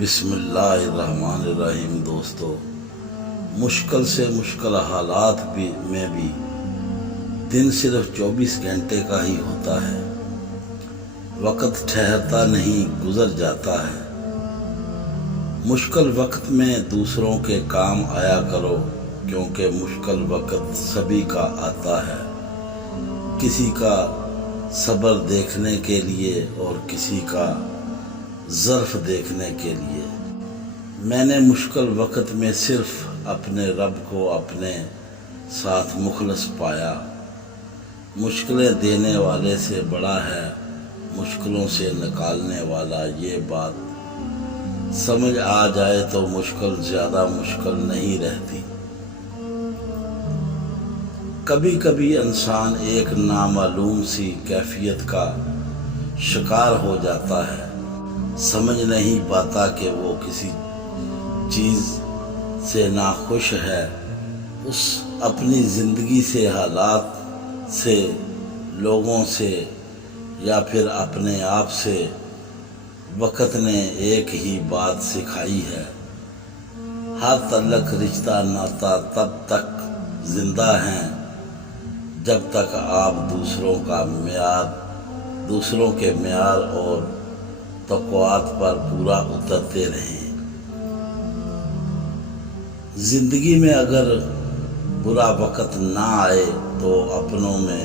بسم اللہ الرحمن الرحیم۔ دوستو، مشکل سے مشکل حالات میں بھی دن صرف 24 گھنٹے کا ہی ہوتا ہے۔ وقت ٹھہرتا نہیں، گزر جاتا ہے۔ مشکل وقت میں دوسروں کے کام آیا کرو، کیونکہ مشکل وقت سبھی کا آتا ہے۔ کسی کا صبر دیکھنے کے لیے اور کسی کا ظرف دیکھنے کے لیے۔ میں نے مشکل وقت میں صرف اپنے رب کو اپنے ساتھ مخلص پایا۔ مشکلیں دینے والے سے بڑا ہے مشکلوں سے نکالنے والا۔ یہ بات سمجھ آ جائے تو مشکل زیادہ مشکل نہیں رہتی۔ کبھی کبھی انسان ایک نامعلوم سی کیفیت کا شکار ہو جاتا ہے۔ سمجھ نہیں پاتا کہ وہ کسی چیز سے ناخوش ہے۔ اس اپنی زندگی سے، حالات سے، لوگوں سے یا پھر اپنے آپ سے۔ وقت نے ایک ہی بات سکھائی ہے، ہر تعلق، رشتہ، ناتا تب تک زندہ ہیں جب تک آپ دوسروں کے معیار اور توقعات پر پورا اترتے رہیں۔ زندگی میں اگر برا وقت نہ آئے تو اپنوں میں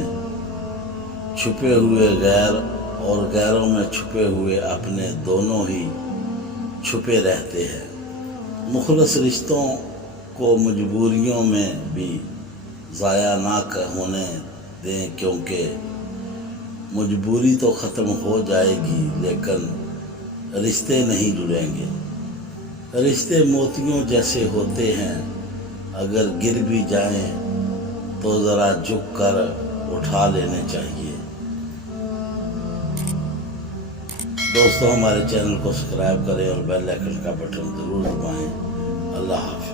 چھپے ہوئے غیر اور غیروں میں چھپے ہوئے اپنے دونوں ہی چھپے رہتے ہیں۔ مخلص رشتوں کو مجبوریوں میں بھی ضائع نہ ہونے دیں، کیونکہ مجبوری تو ختم ہو جائے گی لیکن رشتے نہیں جڑیں گے۔ رشتے موتیوں جیسے ہوتے ہیں، اگر گر بھی جائیں تو ذرا جھک کر اٹھا لینے چاہیے۔ دوستو، ہمارے چینل کو سبسکرائب کریں اور بیل آئیکن کا بٹن ضرور دبائیں۔ اللہ حافظ۔